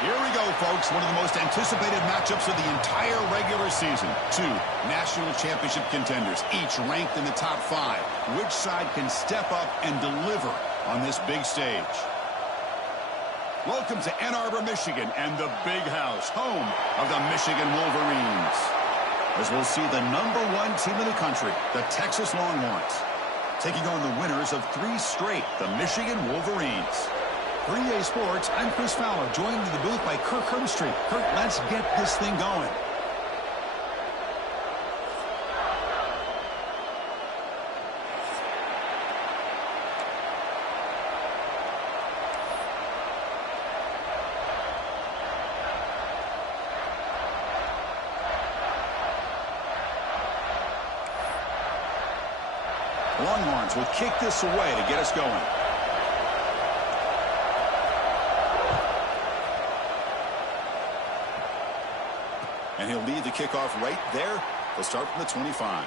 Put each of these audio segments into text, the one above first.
Here we go, folks. One of the most anticipated matchups of the entire regular season. Two national championship contenders, each ranked in the top 5. Which side can step up and deliver on this big stage? Welcome to Ann Arbor, Michigan, and the Big House, home of the Michigan Wolverines. As we'll see the #1 team in the country, the Texas Longhorns, taking on the winners of 3 straight, the Michigan Wolverines. For EA Sports, I'm Chris Fowler, joined in the booth by Kirk Herbstreit. Kirk, let's get this thing going. Longhorns will kick this away to get us going. And he'll lead the kickoff right there. They'll start from the 25.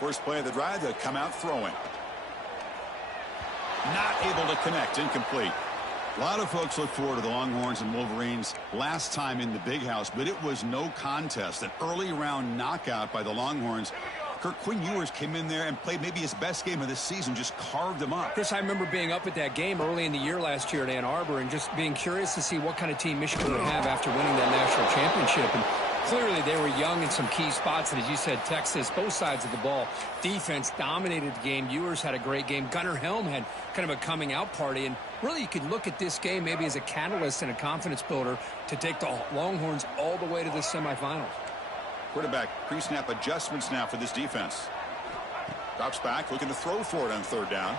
First play of the drive, they'll come out throwing. Not able to connect, incomplete. A lot of folks look forward to the Longhorns and Wolverines last time in the Big House, but it was no contest. An early round knockout by the Longhorns. Kirk, Quinn Ewers came in there and played maybe his best game of the season, just carved them up. Chris, I remember being up at that game early in the year last year at Ann Arbor and just being curious to see what kind of team Michigan would have after winning that national championship. And clearly they were young in some key spots, and as you said, Texas, both sides of the ball. Defense dominated the game. Ewers had a great game. Gunnar Helm had kind of a coming-out party, and really you could look at this game maybe as a catalyst and a confidence builder to take the Longhorns all the way to the semifinals. Quarterback pre-snap adjustments now for this defense. Drops back, looking to throw for it on 3rd down.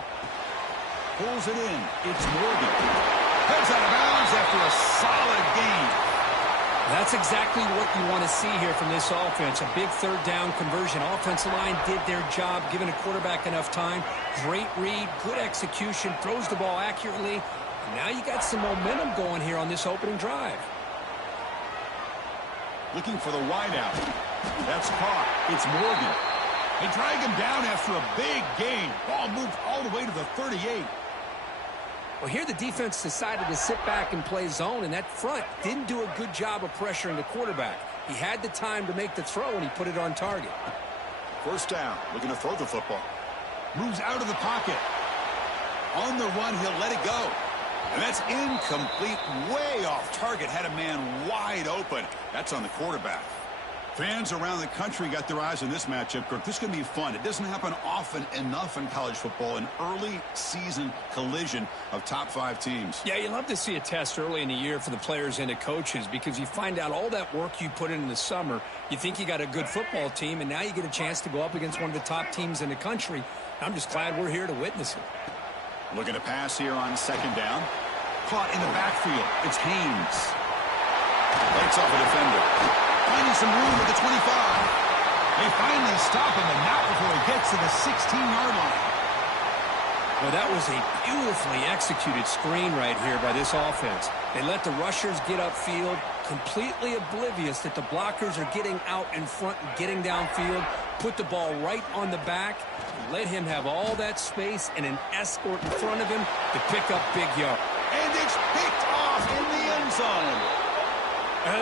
Pulls it in. It's Morgan. Heads out of bounds after a solid game. That's exactly what you want to see here from this offense. A big 3rd down conversion. Offensive line did their job, giving a quarterback enough time. Great read, good execution, throws the ball accurately. And now you got some momentum going here on this opening drive. Looking for the wideout. That's caught. It's Morgan. They drag him down after a big gain. Ball moved all the way to the 38. Well, here the defense decided to sit back and play zone, and that front didn't do a good job of pressuring the quarterback. He had the time to make the throw, and he put it on target. 1st down, looking to throw the football. Moves out of the pocket. On the run, he'll let it go. And that's incomplete, way off target. Had a man wide open. That's on the quarterback. Fans around the country got their eyes on this matchup, Kirk. This is going to be fun. It doesn't happen often enough in college football, an early season collision of top 5 teams. Yeah, you love to see a test early in the year for the players and the coaches because you find out all that work you put in the summer. You think you got a good football team, and now you get a chance to go up against one of the top teams in the country. I'm just glad we're here to witness it. Looking to pass here on 2nd down. Caught in the backfield. It's Haynes. Breaks off a defender. Finding some room at the 25. They finally stop him, and not before he gets to the 16-yard line. Well, that was a beautifully executed screen right here by this offense. They let the rushers get upfield, completely oblivious that the blockers are getting out in front and getting downfield, put the ball right on the back, let him have all that space and an escort in front of him to pick up big yards. And it's picked off in the end zone.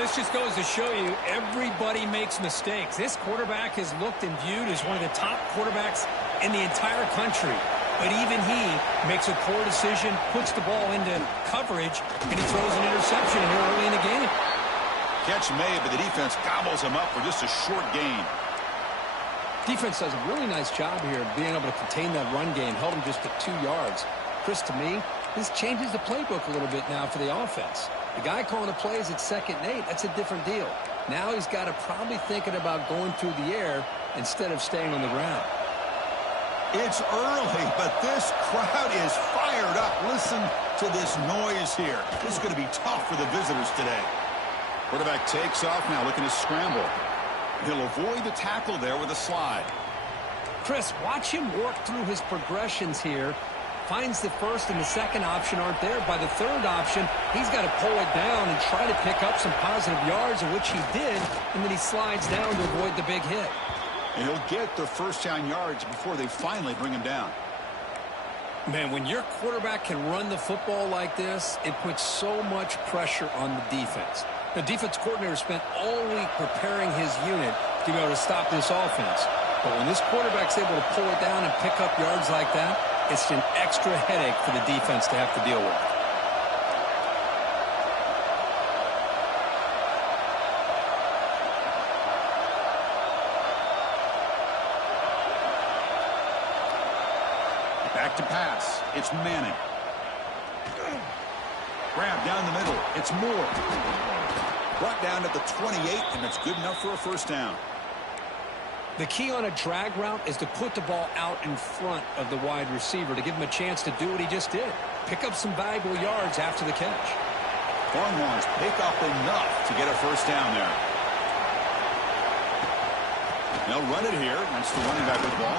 This just goes to show you everybody makes mistakes. This quarterback is looked and viewed as one of the top quarterbacks in the entire country. But even he makes a poor decision, puts the ball into coverage, and he throws an interception here early in the game. Catch made, but the defense gobbles him up for just a short gain. Defense does a really nice job here of being able to contain that run game, held him just to 2 yards. Chris, to me, this changes the playbook a little bit now for the offense. The guy calling the plays at 2nd and 8, that's a different deal. Now he's got to probably thinking about going through the air instead of staying on the ground. It's early, but this crowd is fired up. Listen to this noise here. This is going to be tough for the visitors today. Quarterback takes off now, looking to scramble. He'll avoid the tackle there with a slide. Chris, watch him work through his progressions here. Finds the first and the second option aren't there. By the third option, he's got to pull it down and try to pick up some positive yards, of which he did, and then he slides down to avoid the big hit. And he'll get the first down yards before they finally bring him down. Man, when your quarterback can run the football like this, it puts so much pressure on the defense. The defense coordinator spent all week preparing his unit to be able to stop this offense. But when this quarterback's able to pull it down and pick up yards like that, it's an extra headache for the defense to have to deal with. Back to pass. It's Manning. Grab down the middle. It's Moore. Brought down at the 28, and it's good enough for a first down. The key on a drag route is to put the ball out in front of the wide receiver to give him a chance to do what he just did. Pick up some valuable yards after the catch. Longhorns pick up enough to get a first down there. They'll run it here. That's the running back with the ball.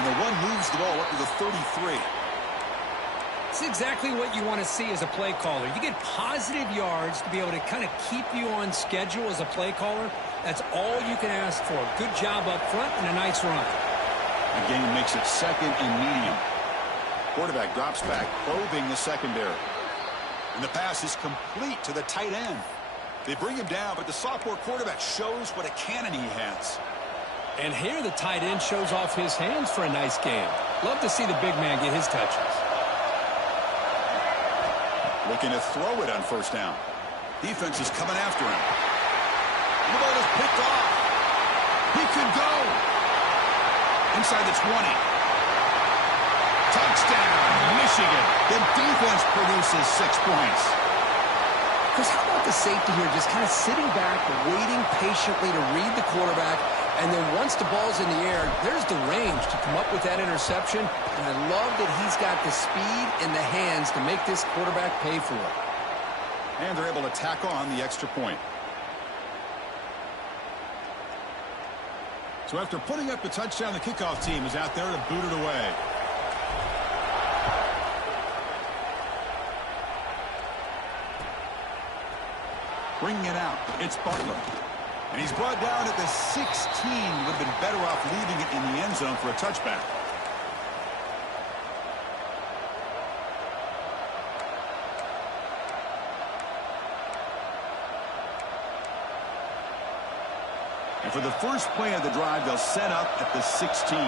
And the run moves the ball up to the 33. It's exactly what you want to see as a play caller. You get positive yards to be able to kind of keep you on schedule as a play caller. That's all you can ask for. Good job up front and a nice run. The game makes it second and medium. Quarterback drops back, probing the secondary. And the pass is complete to the tight end. They bring him down, but the sophomore quarterback shows what a cannon he has. And here the tight end shows off his hands for a nice game. Love to see the big man get his touches. Looking to throw it on first down. Defense is coming after him. The ball is picked off. He could go. Inside the 20. Touchdown, Michigan. The defense produces 6 points. Chris, how about the safety here just kind of sitting back, waiting patiently to read the quarterback, and then once the ball's in the air, there's the range to come up with that interception, and I love that he's got the speed and the hands to make this quarterback pay for it. And they're able to tack on the extra point. So after putting up the touchdown, the kickoff team is out there to boot it away. Bringing it out, it's Butler. And he's brought down at the 16. Would have been better off leaving it in the end zone for a touchback. And for the first play of the drive, they'll set up at the 16.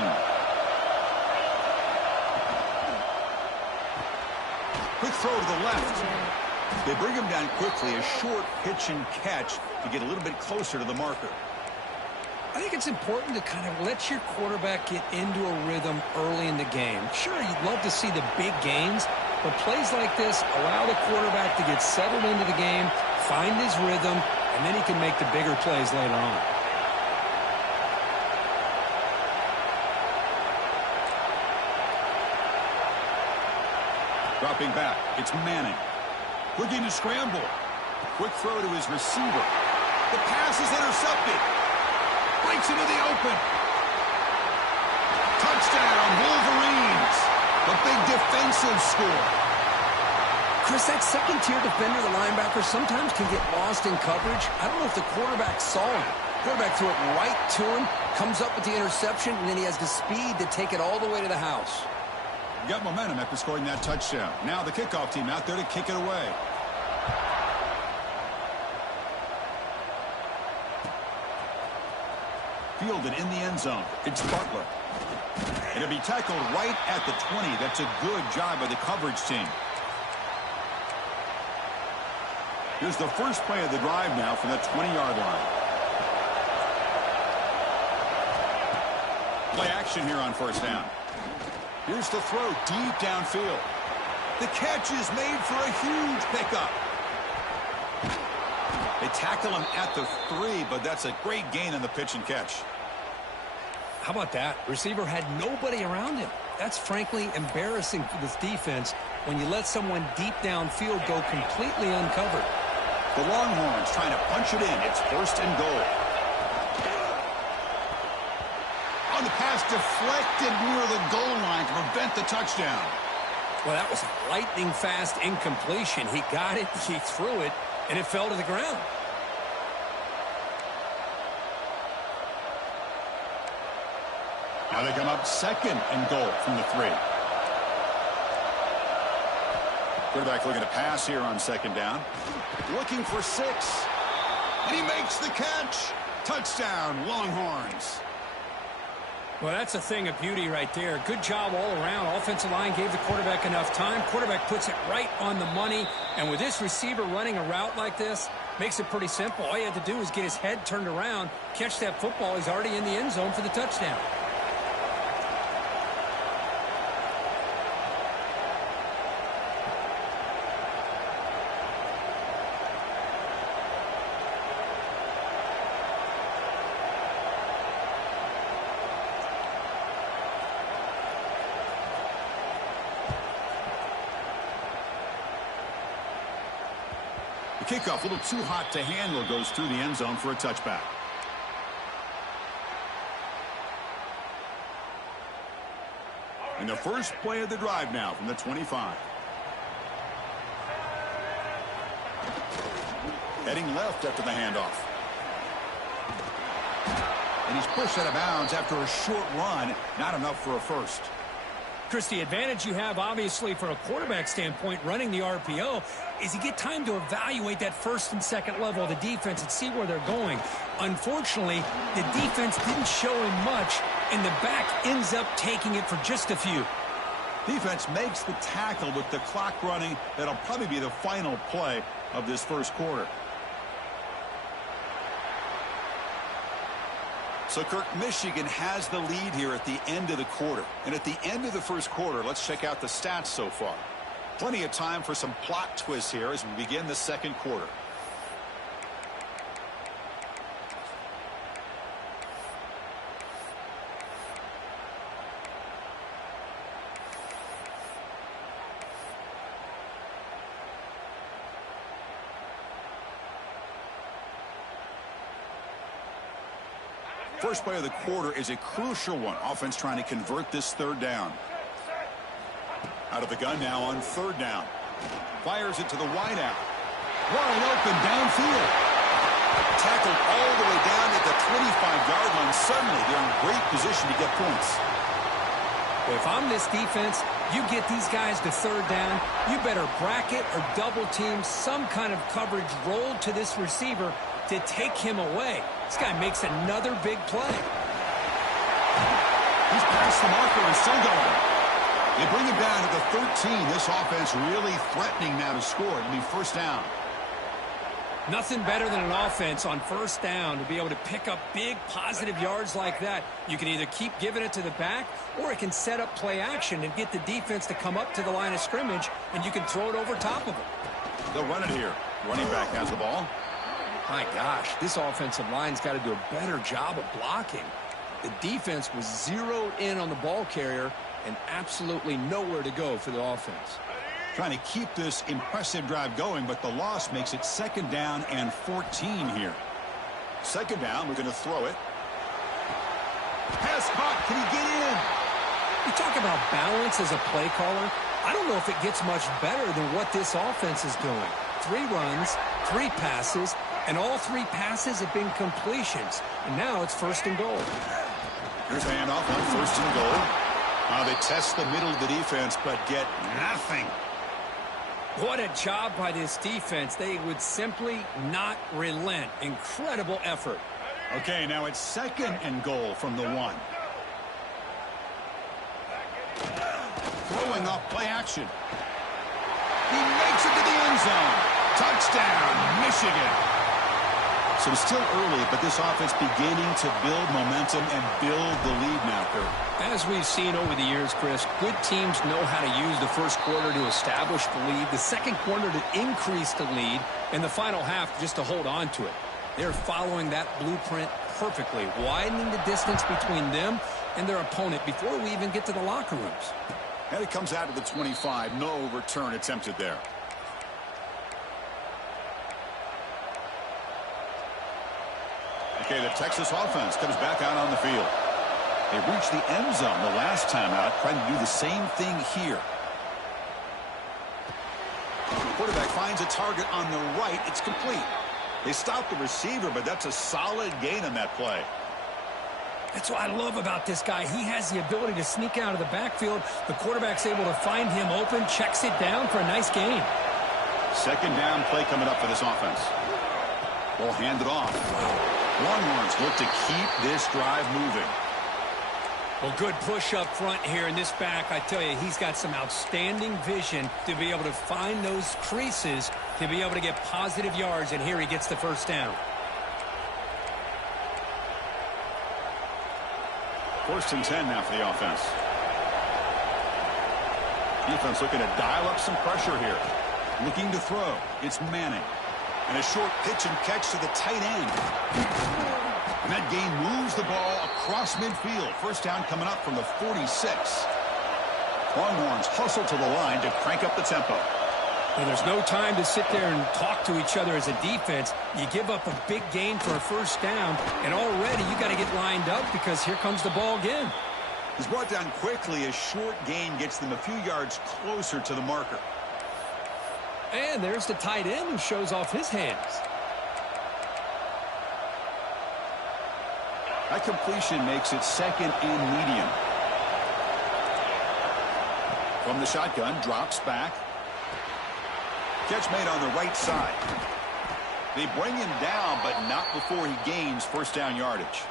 Quick throw to the left. They bring him down quickly, a short pitch and catch to get a little bit closer to the marker. I think it's important to kind of let your quarterback get into a rhythm early in the game. Sure, you'd love to see the big gains, but plays like this allow the quarterback to get settled into the game, find his rhythm, and then he can make the bigger plays later on. Dropping back, it's Manning. Looking to scramble. Quick throw to his receiver. The pass is intercepted. Breaks into the open. Touchdown, Wolverines. The big defensive score. Chris, that second-tier defender, the linebacker, sometimes can get lost in coverage. I don't know if the quarterback saw him. Quarterback threw it right to him, comes up with the interception, and then he has the speed to take it all the way to the house. Got momentum after scoring that touchdown. Now the kickoff team out there to kick it away. Fielded in the end zone. It's Butler. It'll be tackled right at the 20. That's a good job by the coverage team. Here's the first play of the drive now from the 20-yard line. Play action here on first down. Here's the throw deep downfield. The catch is made for a huge pickup. They tackle him at the 3, but that's a great gain on the pitch and catch. How about that? Receiver had nobody around him. That's frankly embarrassing for this defense when you let someone deep downfield go completely uncovered. The Longhorns trying to punch it in. It's first and goal. On the pass deflected near the goal line to prevent the touchdown. Well, that was a lightning-fast incompletion. He got it, he threw it, and it fell to the ground. Now they come up 2nd and goal from the 3. Quarterback looking to pass here on 2nd down. Looking for 6. And he makes the catch. Touchdown, Longhorns. Well, that's a thing of beauty right there. Good job all around. Offensive line gave the quarterback enough time. Quarterback puts it right on the money. And with this receiver running a route like this, makes it pretty simple. All you have to do is get his head turned around, catch that football. He's already in the end zone for the touchdown. The kickoff, a little too hot to handle, goes through the end zone for a touchback. And the first play of the drive now from the 25. Heading left after the handoff. And he's pushed out of bounds after a short run. Not enough for a first. Chris, the advantage you have, obviously, from a quarterback standpoint, running the RPO, is you get time to evaluate that 1st and 2nd level of the defense and see where they're going. Unfortunately, the defense didn't show him much, and the back ends up taking it for just a few. Defense makes the tackle with the clock running. That'll probably be the final play of this first quarter. So, Kirk, Michigan has the lead here at the end of the quarter. And at the end of the first quarter, let's check out the stats so far. Plenty of time for some plot twists here as we begin the second quarter. First play of the quarter is a crucial one. Offense trying to convert this 3rd down. Out of the gun now on 3rd down. Fires it to the wideout. Wide open downfield. Tackled all the way down at the 25-yard line. Suddenly they're in great position to get points. Well, if I'm this defense, you get these guys to 3rd down, you better bracket or double team some kind of coverage rolled to this receiver to take him away. This guy makes another big play. He's past the marker and still going. They bring him down to the 13. This offense really threatening now to score. It'll be 1st down. Nothing better than an offense on 1st down to be able to pick up big positive yards like that. You can either keep giving it to the back, or it can set up play action and get the defense to come up to the line of scrimmage, and you can throw it over top of them. They'll run it here. Running back has the ball. My gosh, this offensive line's got to do a better job of blocking. The defense was zeroed in on the ball carrier and absolutely nowhere to go for the offense. Trying to keep this impressive drive going, but the loss makes it 2nd down and 14 here. 2nd down, we're going to throw it. Pass caught, can he get in? You talk about balance as a play caller. I don't know if it gets much better than what this offense is doing. 3 runs, 3 passes, and all 3 passes have been completions. And now it's 1st and goal. Here's a handoff on 1st and goal. They test the middle of the defense, but get nothing. What a job by this defense. They would simply not relent. Incredible effort. Okay, now it's 2nd and goal from the 1. Throwing off play action. He makes it to the end zone. Touchdown, Michigan. So it's still early, but this offense beginning to build momentum and build the lead now, Kurt. As we've seen over the years, Chris, good teams know how to use the first quarter to establish the lead, the second quarter to increase the lead, and the final half just to hold on to it. They're following that blueprint perfectly, widening the distance between them and their opponent before we even get to the locker rooms. And it comes out to the 25. No return attempted there. Okay, the Texas offense comes back out on the field. They reached the end zone the last time out, trying to do the same thing here. The quarterback finds a target on the right. It's complete. They stopped the receiver, but that's a solid gain on that play. That's what I love about this guy. He has the ability to sneak out of the backfield. The quarterback's able to find him open, checks it down for a nice gain. Second down play coming up for this offense. Ball handed off. Longhorns look to keep this drive moving. Well, good push up front here in this back. I tell you, he's got some outstanding vision to be able to find those creases, to be able to get positive yards, and here he gets the first down. First and 10 now for the offense. Defense looking to dial up some pressure here. Looking to throw. It's Manning. And a short pitch and catch to the tight end. And that gain moves the ball across midfield. First down coming up from the 46. Longhorns hustle to the line to crank up the tempo. Well, there's no time to sit there and talk to each other as a defense. You give up a big gain for a first down, and already you got to get lined up because here comes the ball again. He's brought down quickly. A short gain gets them a few yards closer to the marker. And there's the tight end who shows off his hands. That completion makes it second and medium. From the shotgun, drops back. Catch made on the right side. They bring him down, but not before he gains first down yardage.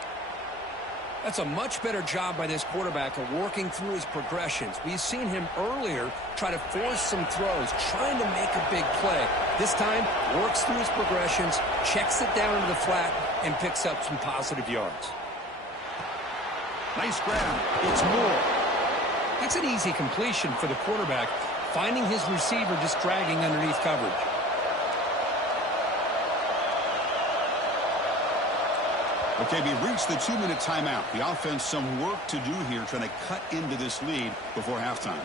That's a much better job by this quarterback of working through his progressions. We've seen him earlier try to force some throws, trying to make a big play. This time, works through his progressions, checks it down into the flat, and picks up some positive yards. Nice grab. It's Moore. It's an easy completion for the quarterback, finding his receiver just dragging underneath coverage. Okay, we've reached the 2-minute timeout. The offense some work to do here, trying to cut into this lead before halftime.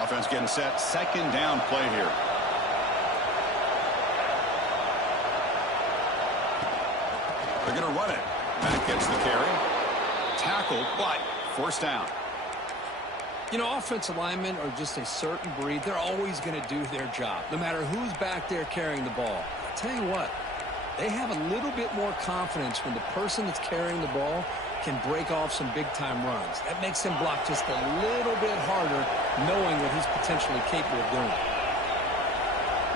Offense getting set. Second down play here. They're going to run it. Matt gets the carry. Tackled, but forced down. You know, offensive linemen are just a certain breed. They're always going to do their job, no matter who's back there carrying the ball. I'll tell you what, they have a little bit more confidence when the person that's carrying the ball can break off some big-time runs. That makes him block just a little bit harder, knowing what he's potentially capable of doing.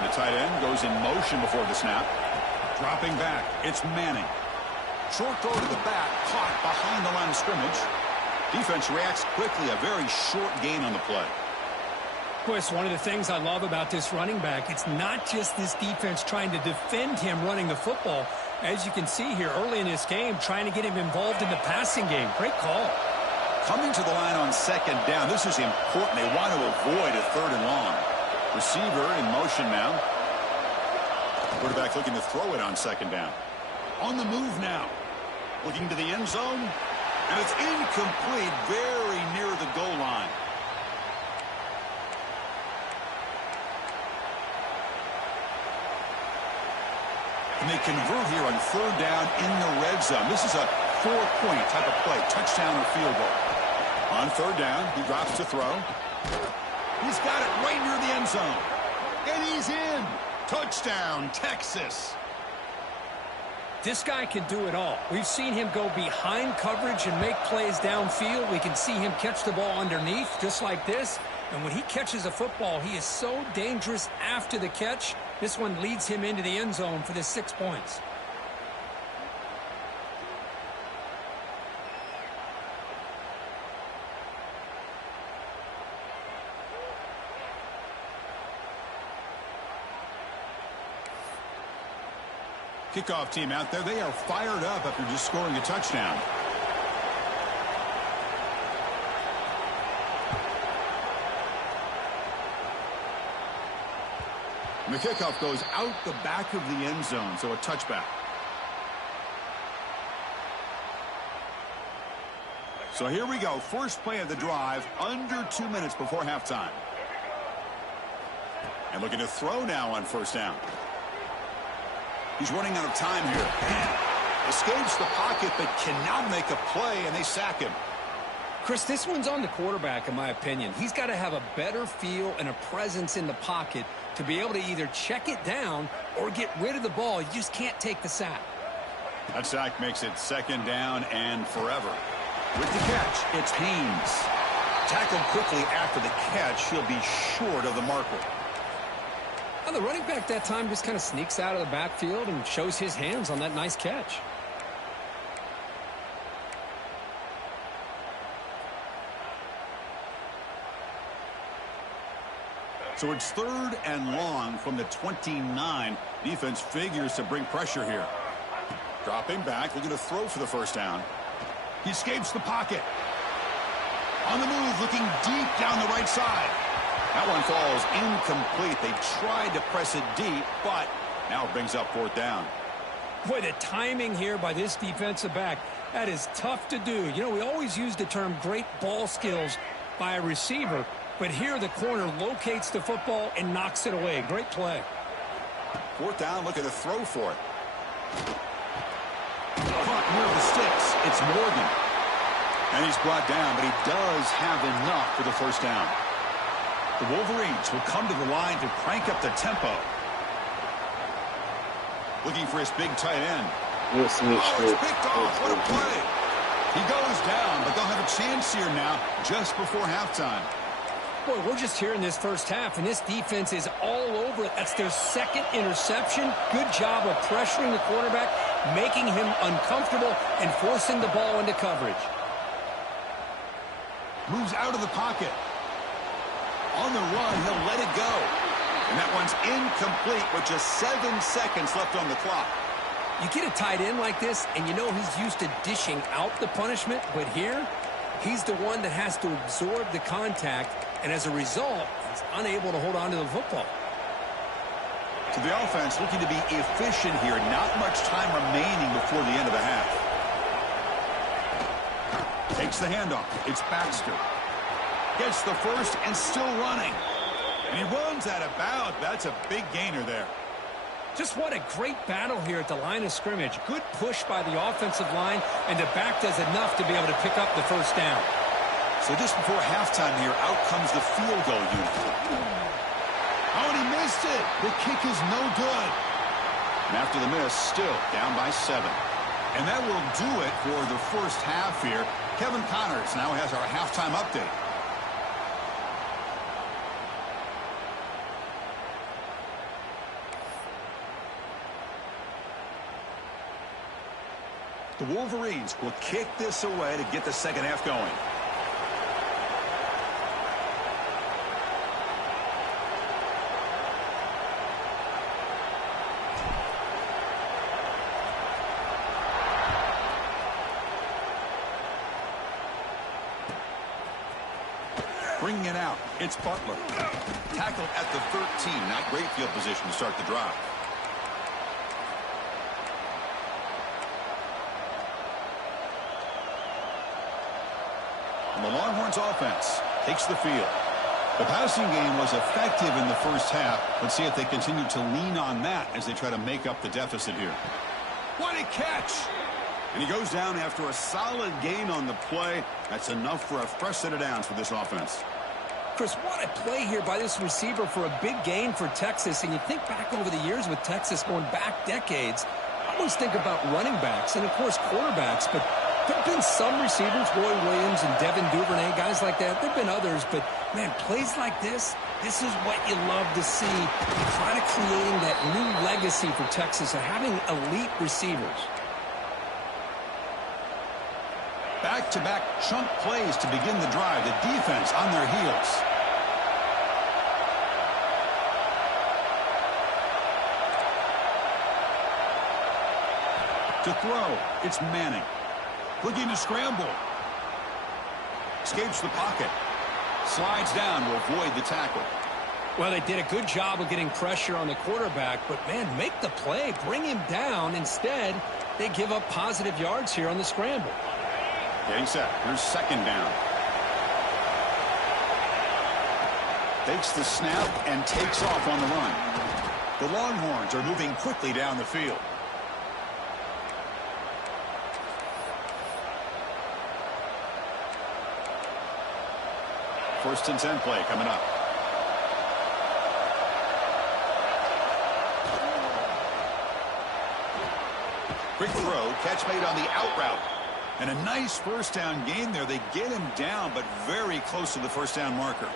The tight end goes in motion before the snap. Dropping back, it's Manning. Short throw to the back, caught behind the line of scrimmage. Defense reacts quickly, a very short gain on the play. Chris, one of the things I love about this running back, it's not just this defense trying to defend him running the football. As you can see here early in this game, trying to get him involved in the passing game. Great call. Coming to the line on second down, this is important. They want to avoid a third and long. Receiver in motion now. Quarterback looking to throw it on second down. On the move now. Looking to the end zone. And it's incomplete, very near the goal line. And they convert here on third down in the red zone. This is a 4-point type of play, touchdown or field goal. On third down, he drops to throw. He's got it right near the end zone. And he's in. Touchdown, Texas. This guy can do it all. We've seen him go behind coverage and make plays downfield. We can see him catch the ball underneath just like this. And when he catches a football, he is so dangerous after the catch. This one leads him into the end zone for the 6 points. Kickoff team out there, they are fired up after just scoring a touchdown. And the kickoff goes out the back of the end zone, so a touchback. So here we go, first play of the drive, under 2 minutes before halftime. And looking to throw now on first down. He's running out of time here. Escapes the pocket, but cannot make a play, and they sack him. Chris, this one's on the quarterback, in my opinion. He's got to have a better feel and a presence in the pocket to be able to either check it down or get rid of the ball. You just can't take the sack. That sack makes it 2nd down and forever. With the catch, it's Haynes. Tackled quickly after the catch, he'll be short of the marker. Well, the running back that time just kind of sneaks out of the backfield and shows his hands on that nice catch. So it's 3rd and long from the 29. Defense figures to bring pressure here. Dropping back, looking to throw for the 1st down. He escapes the pocket. On the move, looking deep down the right side. That one falls incomplete. They tried to press it deep, but now it brings up 4th down. Boy, the timing here by this defensive back, that is tough to do. You know, we always use the term great ball skills by a receiver, but here the corner locates the football and knocks it away. Great play. 4th down, looking to throw for it. Caught near the sticks. It's Morgan. And he's brought down, but he does have enough for the 1st down. The Wolverines will come to the line to crank up the tempo. Looking for his big tight end. It's picked off. What a play. He goes down, but they'll have a chance here now just before halftime. Boy, we're just here in this 1st half, and this defense is all over it. That's their 2nd interception. Good job of pressuring the quarterback, making him uncomfortable, and forcing the ball into coverage. Moves out of the pocket. On the run, he'll let it go. And that one's incomplete with just 7 seconds left on the clock. You get a tight end like this, and you know he's used to dishing out the punishment, but here, he's the one that has to absorb the contact, and as a result, he's unable to hold on to the football. So the offense looking to be efficient here. Not much time remaining before the end of the half. Takes the handoff. It's Baxter. Gets the 1st and still running. And he runs out of bounds. That's a big gainer there. Just what a great battle here at the line of scrimmage. Good push by the offensive line, and the back does enough to be able to pick up the 1st down. So just before halftime here, out comes the field goal unit. Oh, and he missed it. The kick is no good. And after the miss, still down by 7. And that will do it for the 1st half here. Kevin Connors now has our halftime update. The Wolverines will kick this away to get the 2nd half going. Bringing it out, it's Butler. Tackled at the 13. Not great field position to start the drive. And the Longhorns offense takes the field. The passing game was effective in the 1st half. Let's see if they continue to lean on that as they try to make up the deficit here. What a catch! And he goes down after a solid gain on the play. That's enough for a fresh set of downs for this offense. Chris, what a play here by this receiver for a big gain for Texas. And you think back over the years with Texas going back decades, I always think about running backs and, of course, quarterbacks. But there have been some receivers, Roy Williams and Devin Duvernay, guys like that. There have been others. But, man, plays like this is what you love to see. Kind of creating that new legacy for Texas of having elite receivers. Back-to-back chunk plays to begin the drive. The defense on their heels. To throw, it's Manning. Looking to scramble. Escapes the pocket. Slides down to avoid the tackle. Well, they did a good job of getting pressure on the quarterback, but, man, make the play. Bring him down. Instead, they give up positive yards here on the scramble. Getting set. Here's 2nd down. Takes the snap and takes off on the run. The Longhorns are moving quickly down the field. First and 10 play coming up. Quick throw, catch made on the out route. And a nice first down gain there. They get him down, but very close to the first down marker.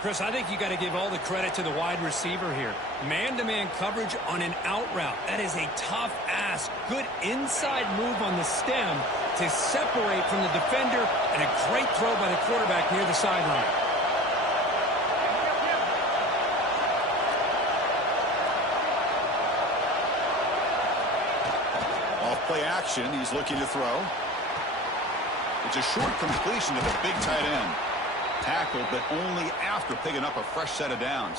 Chris, I think you got to give all the credit to the wide receiver here. Man-to-man coverage on an out route. That is a tough ask. Good inside move on the stem to separate from the defender, and a great throw by the quarterback near the sideline. Play action. He's looking to throw. It's a short completion to the big tight end. Tackled, but only after picking up a fresh set of downs.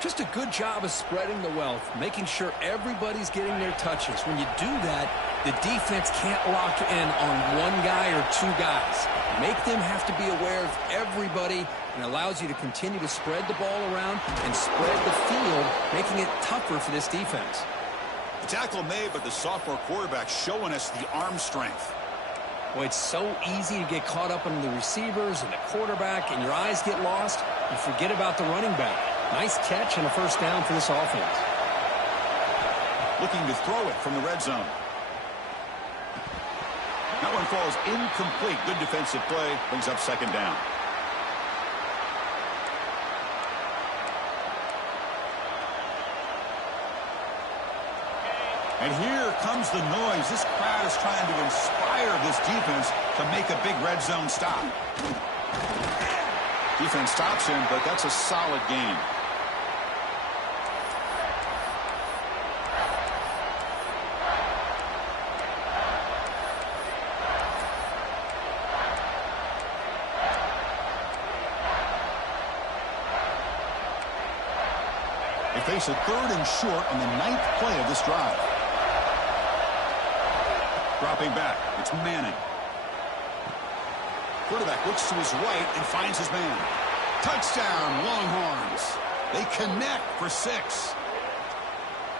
Just a good job of spreading the wealth, making sure everybody's getting their touches. When you do that, the defense can't lock in on one guy or two guys. Make them have to be aware of everybody, and allows you to continue to spread the ball around and spread the field, making it tougher for this defense. The tackle made, but the sophomore quarterback showing us the arm strength. Well, it's so easy to get caught up on the receivers and the quarterback, and your eyes get lost. You forget about the running back. Nice catch and a first down for this offense. Looking to throw it from the red zone. That one falls incomplete. Good defensive play. Brings up second down. And here comes the noise. This crowd is trying to inspire this defense to make a big red zone stop. Defense stops him, but that's a solid gain. They face a 3rd and short on the 9th play of this drive. Dropping back, it's Manning. Quarterback looks to his right and finds his man. Touchdown, Longhorns. They connect for 6.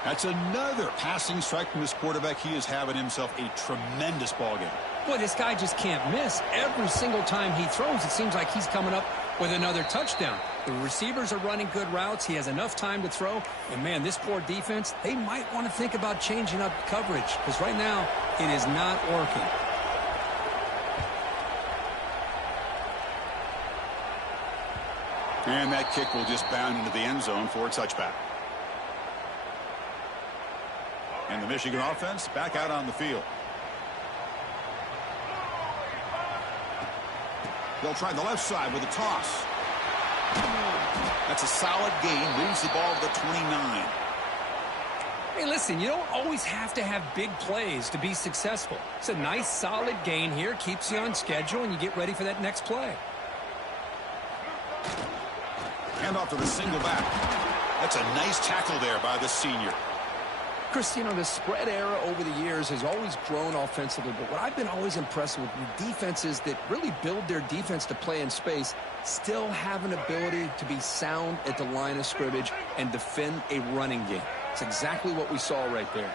That's another passing strike from this quarterback. He is having himself a tremendous ball game. Boy, this guy just can't miss. Every single time he throws, it seems like he's coming up with another touchdown. The receivers are running good routes. He has enough time to throw. And, man, this poor defense, they might want to think about changing up coverage, because right now it is not working. And that kick will just bound into the end zone for a touchback. And the Michigan offense back out on the field. They'll try the left side with a toss. That's a solid gain. Moves the ball to the 29. Hey, listen, you don't always have to have big plays to be successful. It's a nice, solid gain here. Keeps you on schedule, and you get ready for that next play. Hand off to the single back. That's a nice tackle there by the senior. Chris, you know, the spread era over the years has always grown offensively, but what I've been always impressed with defenses that really build their defense to play in space still have an ability to be sound at the line of scrimmage and defend a running game. It's exactly what we saw right there.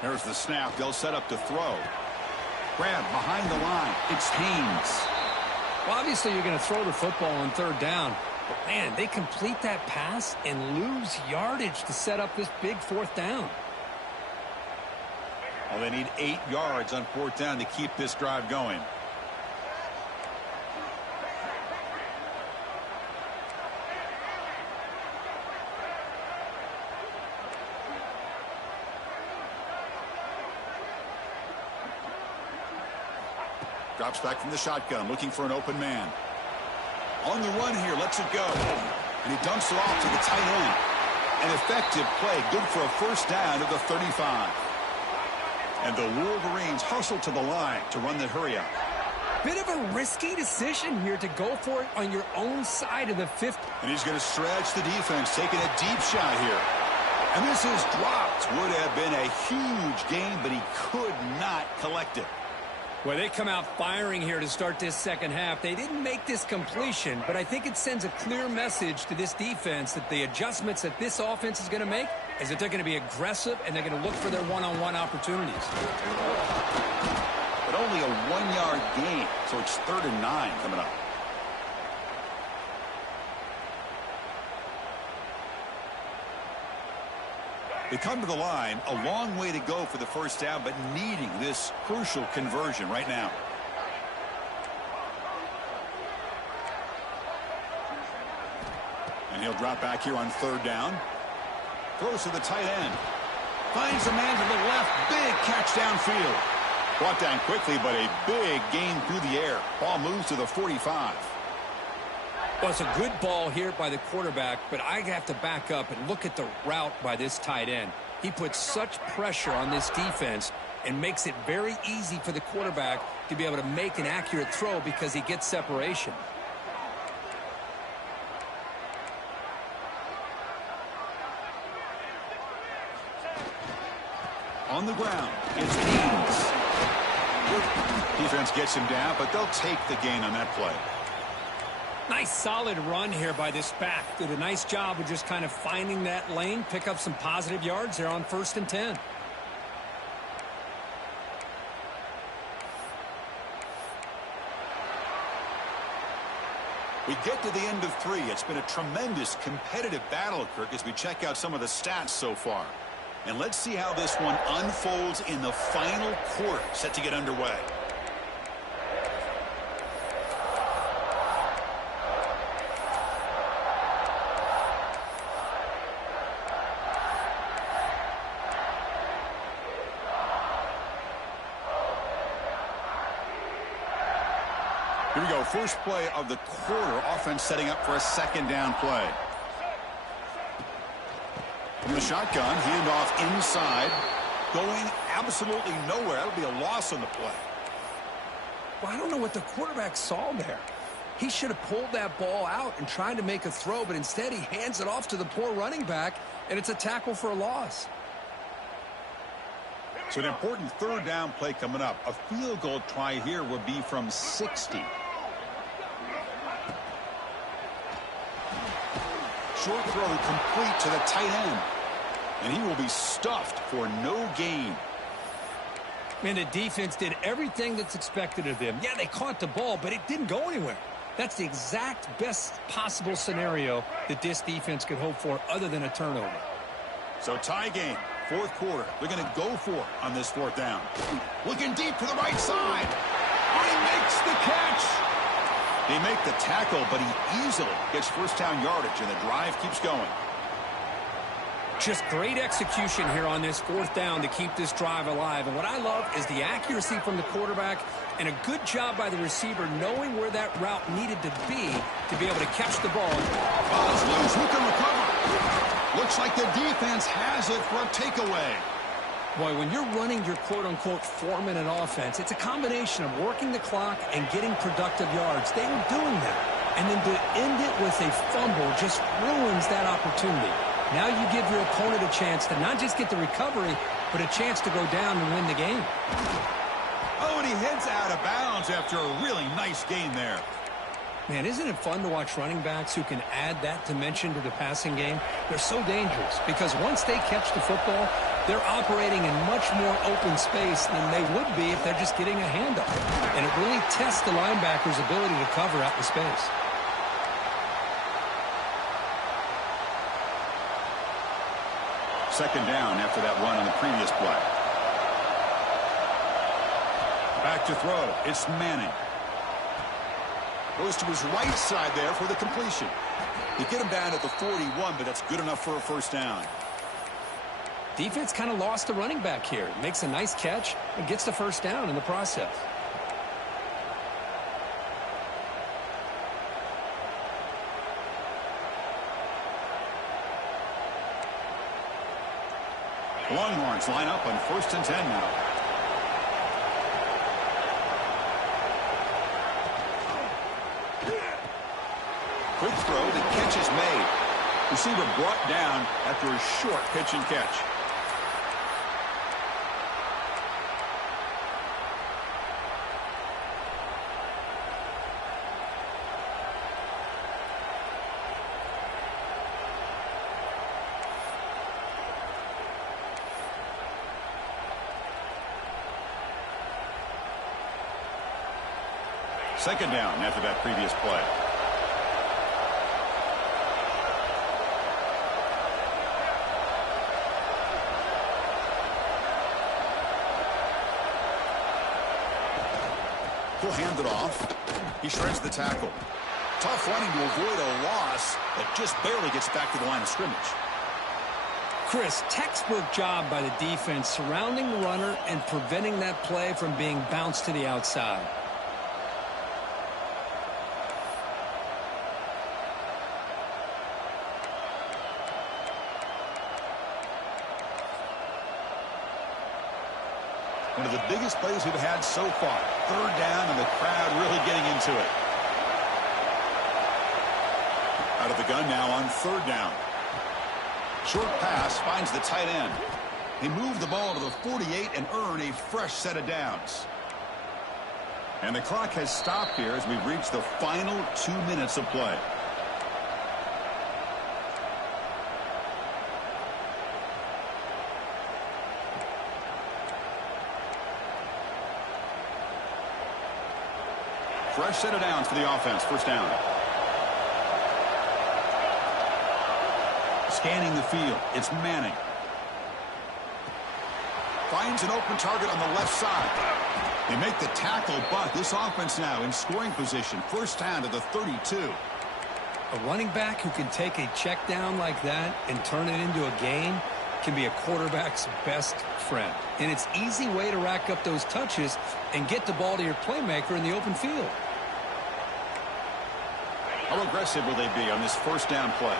There's the snap. They'll set up to throw. Grab behind the line. It's Haynes. Well, obviously you're going to throw the football on 3rd down. But, man, they complete that pass and lose yardage to set up this big 4th down. Well, they need 8 yards on 4th down to keep this drive going. Drops back from the shotgun, looking for an open man. On the run here, lets it go. And he dumps it off to the tight end. An effective play, good for a first down at the 35. And the Wolverines hustle to the line to run the hurry up. Bit of a risky decision here to go for it on your own side of the 50. And he's going to stretch the defense, taking a deep shot here. And this is dropped. Would have been a huge gain, but he could not collect it. Well, they come out firing here to start this second half. They didn't make this completion, but I think it sends a clear message to this defense that the adjustments that this offense is going to make is that they're going to be aggressive and they're going to look for their one-on-one opportunities. But only 1-yard gain. So it's 3rd and 9 coming up. They come to the line, a long way to go for the first down, but needing this crucial conversion right now. And he'll drop back here on 3rd down. Throws to the tight end. Finds a man to the left. Big catch downfield. Brought down quickly, but a big gain through the air. Ball moves to the 45. Well, it's a good ball here by the quarterback, but I have to back up and look at the route by this tight end. He puts such pressure on this defense and makes it very easy for the quarterback to be able to make an accurate throw because he gets separation. On the ground, it's Haynes. Defense gets him down, but they'll take the gain on that play. Nice solid run here by this back. Did a nice job of just kind of finding that lane, pick up some positive yards there on 1st and 10. We get to the end of 3. It's been a tremendous competitive battle, Kirk, as we check out some of the stats so far. And let's see how this one unfolds in the final quarter, set to get underway. Here we go, first play of the quarter. Offense setting up for a 2nd down play. From the shotgun, handoff inside. Going absolutely nowhere. That'll be a loss on the play. Well, I don't know what the quarterback saw there. He should have pulled that ball out and tried to make a throw, but instead he hands it off to the poor running back, and it's a tackle for a loss. So an important 3rd down play coming up. A field goal try here would be from 60. Short throw complete to the tight end. And he will be stuffed for no gain. Man, the defense did everything that's expected of them. Yeah, they caught the ball, but it didn't go anywhere. That's the exact best possible scenario that this defense could hope for other than a turnover. So tie game, 4th quarter. They're going to go for it on this 4th down. Looking deep to the right side. He makes the catch. They make the tackle, but he easily gets 1st down yardage, and the drive keeps going. Just great execution here on this 4th down to keep this drive alive. And what I love is the accuracy from the quarterback and a good job by the receiver knowing where that route needed to be able to catch the ball. Oh, it's loose. Who can recover? Looks like the defense has it for a takeaway. Boy, when you're running your quote-unquote 4-minute offense, it's a combination of working the clock and getting productive yards. They were doing that. And then to end it with a fumble just ruins that opportunity. Now you give your opponent a chance to not just get the recovery, but a chance to go down and win the game. Oh, and he heads out of bounds after a really nice gain there. Man, isn't it fun to watch running backs who can add that dimension to the passing game? They're so dangerous because once they catch the football, they're operating in much more open space than they would be if they're just getting a handoff. And it really tests the linebacker's ability to cover out the space. Second down after that run on the previous play. Back to throw. It's Manning. Goes to his right side there for the completion. They get him down at the 41, but that's good enough for a 1st down. Defense kind of lost the running back here. Makes a nice catch and gets the 1st down in the process. Longhorns line up on 1st and 10 now. Quick throw, the catch is made. Receiver brought down after a short pitch and catch. Second down after that previous play. He'll hand it off. He shreds the tackle. Tough running to avoid a loss, but just barely gets back to the line of scrimmage. Chris, textbook job by the defense surrounding the runner and preventing that play from being bounced to the outside. One of the biggest plays we've had so far. Third down and the crowd really getting into it. Out of the gun now on third down. Short pass finds the tight end. They move the ball to the 48 and earn a fresh set of downs. And the clock has stopped here as we've reached the final 2 minutes of play. Fresh set of downs for the offense. First down. Scanning the field. It's Manning. Finds an open target on the left side. They make the tackle, but this offense now in scoring position. First down to the 32. A running back who can take a check down like that and turn it into a gain can be a quarterback's best friend. And it's an easy way to rack up those touches and get the ball to your playmaker in the open field. How aggressive will they be on this first down play?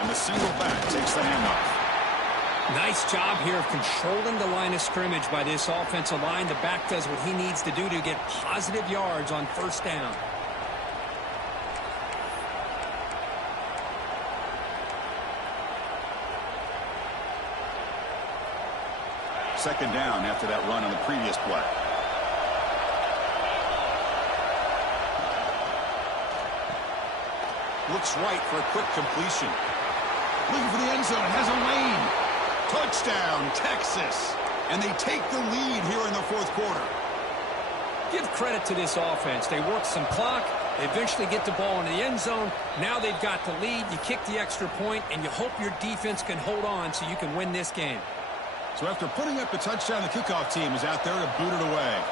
And the single back takes the handoff. Nice job here of controlling the line of scrimmage by this offensive line. The back does what he needs to do to get positive yards on first down. Second down after that run on the previous play. Looks right for a quick completion. Looking for the end zone. Has a lane. Touchdown, Texas. And they take the lead here in the fourth quarter. Give credit to this offense. They work some clock. They eventually get the ball into the end zone. Now they've got the lead. You kick the extra point, and you hope your defense can hold on so you can win this game. So after putting up the touchdown, the kickoff team is out there to boot it away.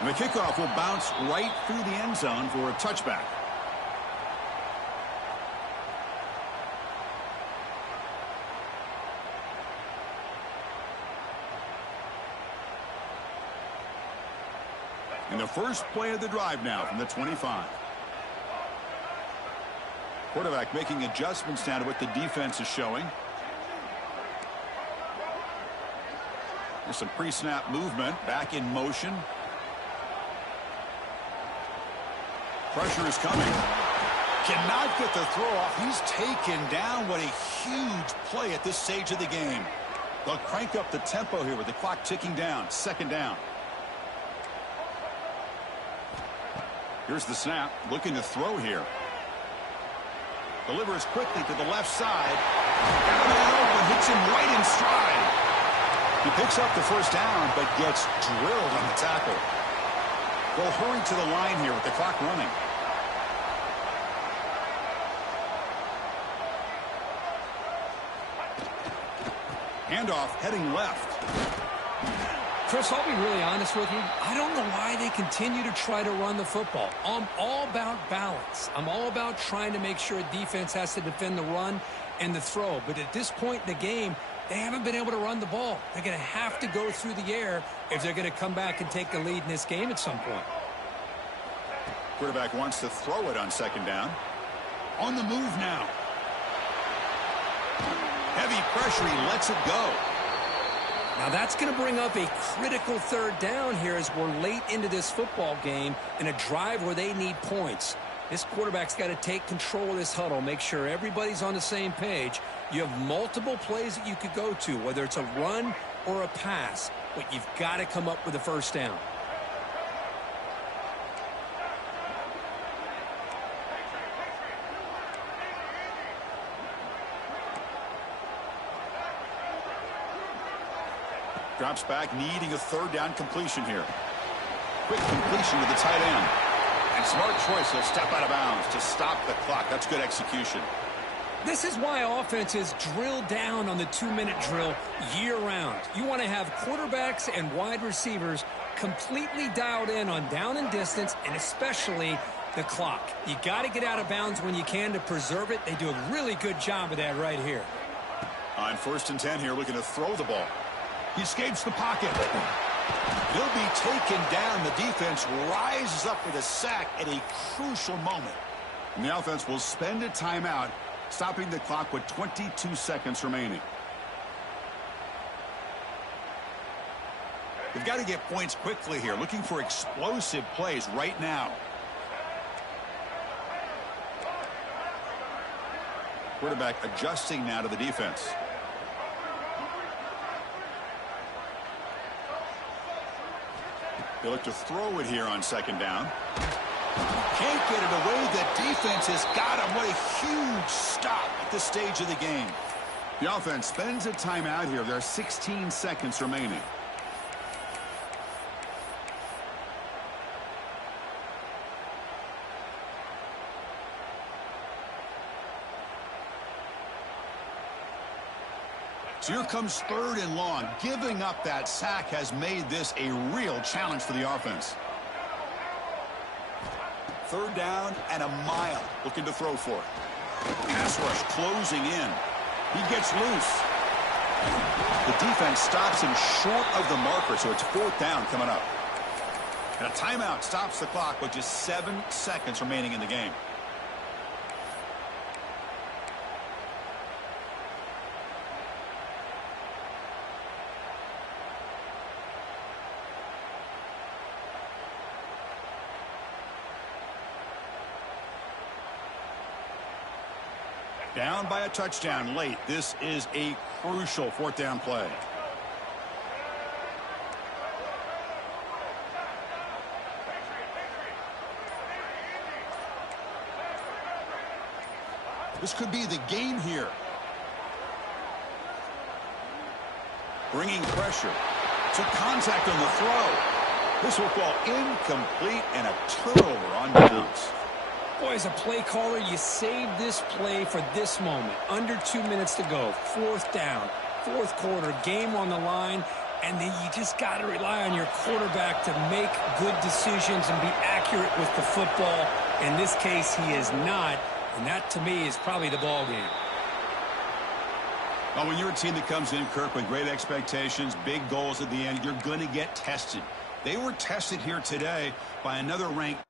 And the kickoff will bounce right through the end zone for a touchback. And the first play of the drive now from the 25. Quarterback making adjustments now to what the defense is showing. There's some pre-snap movement. Back in motion. Pressure is coming. Cannot get the throw off. He's taken down. What a huge play at this stage of the game. They'll crank up the tempo here with the clock ticking down. Second down. Here's the snap. Looking to throw here. Delivers quickly to the left side. Man open, hits him right in stride. He picks up the first down, but gets drilled on the tackle. They'll hurry to the line here with the clock running. Handoff heading left. Chris, I'll be really honest with you. I don't know why they continue to try to run the football. I'm all about balance. I'm all about trying to make sure a defense has to defend the run and the throw. But at this point in the game, they haven't been able to run the ball. They're going to have to go through the air if they're going to come back and take the lead in this game at some point. Quarterback wants to throw it on second down. On the move now. Heavy pressure. He lets it go. Now that's going to bring up a critical third down here as we're late into this football game in a drive where they need points. This quarterback's got to take control of this huddle, make sure everybody's on the same page. You have multiple plays that you could go to, whether it's a run or a pass, but you've got to come up with a first down. Drops back, needing a third down completion here. Quick completion to the tight end. And smart choice. He'll step out of bounds to stop the clock. That's good execution. This is why offenses drill down on the 2-minute drill year-round. You want to have quarterbacks and wide receivers completely dialed in on down and distance, and especially the clock. You got to get out of bounds when you can to preserve it. They do a really good job of that right here. On 1st and 10 here, looking to throw the ball. He escapes the pocket. He'll be taken down. The defense rises up with a sack at a crucial moment. And the offense will spend a timeout, stopping the clock with 22 seconds remaining. They've got to get points quickly here, looking for explosive plays right now. Quarterback adjusting now to the defense. They look to throw it here on 2nd down. Can't get it away. The defense has got him. What a huge stop at this stage of the game. The offense spends a timeout here. There are 16 seconds remaining. So here comes 3rd and long. Giving up that sack has made this a real challenge for the offense. 3rd down and a mile. Looking to throw for it. Pass rush closing in. He gets loose. The defense stops him short of the marker, so it's 4th down coming up. And a timeout stops the clock with just 7 seconds remaining in the game. Down by a touchdown late. This is a crucial 4th down play. This could be the game here. Bringing pressure. Took contact on the throw. This will fall incomplete and a turnover on downs. Boy, as a play caller, you save this play for this moment. Under 2 minutes to go. 4th down. 4th quarter. Game on the line. And then you just got to rely on your quarterback to make good decisions and be accurate with the football. In this case, he is not. And that, to me, is probably the ball game. Well, when you're a team that comes in, Kirk, with great expectations, big goals at the end, you're going to get tested. They were tested here today by another ranked